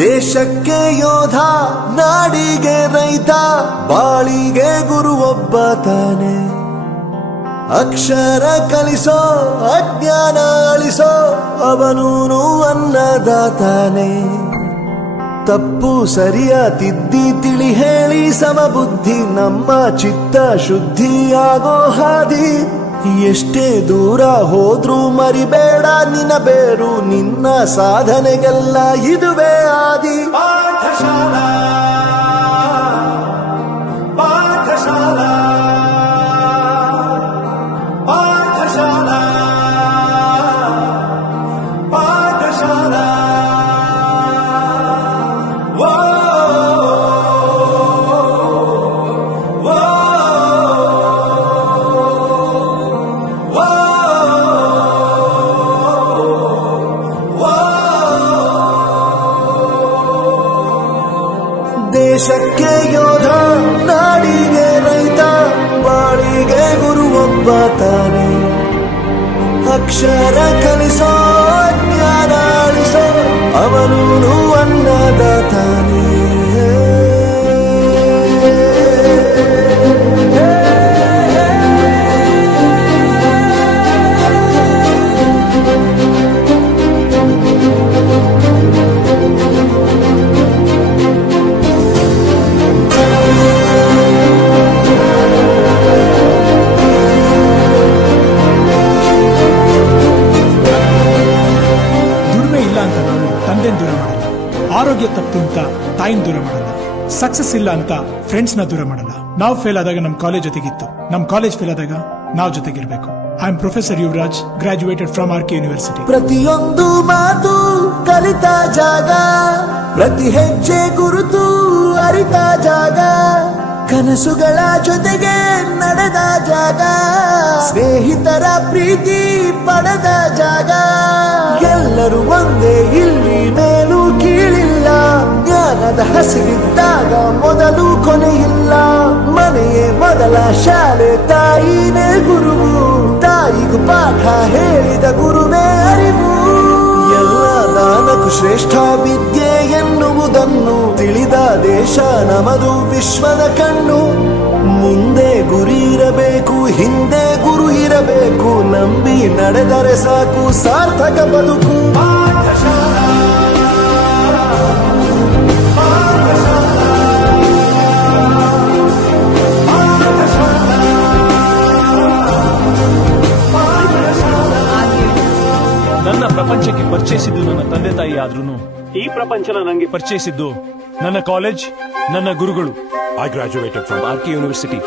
ದೇಶಕ್ಕೆ ಯೋಧ, ನಾಡಿಗೆ ರೈತ, ಬಾಳಿಗೆ ಗುರು ಒಬ್ಬ ತಾನೆ. ಅಕ್ಷರ ಕಲಿಸೋ, ಅಜ್ಞಾನ ಅಳಿಸೋ, ಅವನೂನು ಅನ್ನದಾತಾನೆ. ತಪ್ಪು ಸರಿಯ ತಿದ್ದಿ ತಿಳಿ ಹೇಳಿ ಸಮಬುದ್ಧಿ, ನಮ್ಮ ಚಿತ್ತ ಶುದ್ಧಿಯಾಗೋ ಹಾದಿ. ಎಷ್ಟೇ ದೂರ ಹೋದ್ರೂ ಮರಿಬೇಡ ನಿನ್ನ ಬೇರು, ನಿನ್ನ ಸಾಧನೆಗೆಲ್ಲ ಇದುವೇ ಆದಿ. ಪಾಠಶಾಲಾ ಪಾಠಶಾಲಾ ಪಾಠಶಾಲಾ ಪಾಠಶಾಲಾ. ದೇಶಕ್ಕೆ ಯೋಧ, ನಾಡಿಗೆ ರೈತ, ಬಾಳಿಗೆ ಗುರು ಒಬ್ಬ ತಾನೆ. ಅಕ್ಷರ ಕಲಿಸೋ, ಜ್ಞಾನ ಅಳಿಸೋ, ಅವನೂನು ಅನ್ನದಾತಾನೆ. ದೂರ ಮಾಡಲ್ಲ, ಆರೋಗ್ಯ ತಪ್ಪು ಅಂತ ತಾಯಿನ ದೂರ ಮಾಡಲ್ಲ, ಸಕ್ಸಸ್ ಇಲ್ಲ ಅಂತ ಫ್ರೆಂಡ್ಸ್ ನ ದೂರ ಮಾಡಲ್ಲ. ನಾವು ಫೇಲ್ ಆದಾಗ ನಮ್ ಕಾಲೇಜ್ ಜೊತೆಗಿತ್ತು, ನಮ್ ಕಾಲೇಜ್ ಫೇಲ್ ಆದಾಗ ನಾವು ಜೊತೆಗಿರ್ಬೇಕು. I am professor Yuvaraj, graduated from RK university. ಪ್ರತಿಯೊಂದು ಮಾತು ಕಲಿತ ಜಾಗ, ಪ್ರತಿ ಹೆಜ್ಜೆ ಗುರುತು ಅರಿತ ಜಾಗ, ಕನಸುಗಳ ಜೊತೆಗೆ ನಡೆದ ಜಾಗ, ಸ್ನೇಹಿತರ ಪ್ರೀತಿ ಪಡೆದ ಜಾಗ. ಎಲ್ಲರೂ ಒಂದೇ, ಇಲ್ಲಿ ಮೇಲೂ ಕೀಳಿಲ್ಲ, ಜ್ಞಾನದ ಹಸಿವಿದ್ದಾಗ ಮೊದಲು ಕೊನೆಯಿಲ್ಲ. ಮನೆಯೇ ಮೊದಲ ಶಾಲೆ, ತಾಯಿನೇ ಗುರುವು, ತಾಯಿಗೂ ಪಾಠ ಹೇಳಿದ ಗುರುವೇ ಅರಿವು. ಎಲ್ಲ ದಾನಕ್ಕೂ ಶ್ರೇಷ್ಠ ವಿದ್ಯೆ ಎನ್ನುವುದನ್ನು ತಿಳಿದ ದೇಶ ನಮದು, ವಿಶ್ವದ ಕಣ್ಣು. ಮುಂದೆ ಗುರಿ ಇರಬೇಕು, ಹಿಂದೆ ಗುರು ಇರಬೇಕು, ನಂಬಿ ನಡೆದರೆ ಸಾಕು ಸಾರ್ಥಕ ಬದುಕು. ನನ್ನ ಪ್ರಪಂಚಕ್ಕೆ ಪರಿಚಯಿಸಿದ್ದು ನನ್ನ ತಂದೆ ತಾಯಿ ಆದ್ರೂ ಈ ಪ್ರಪಂಚನ ನಂಗೆ ಪರಿಚಯಿಸಿದ್ದು ನನ್ನ ಕಾಲೇಜ್, ನನ್ನ ಗುರುಗಳು. I graduated from RK university.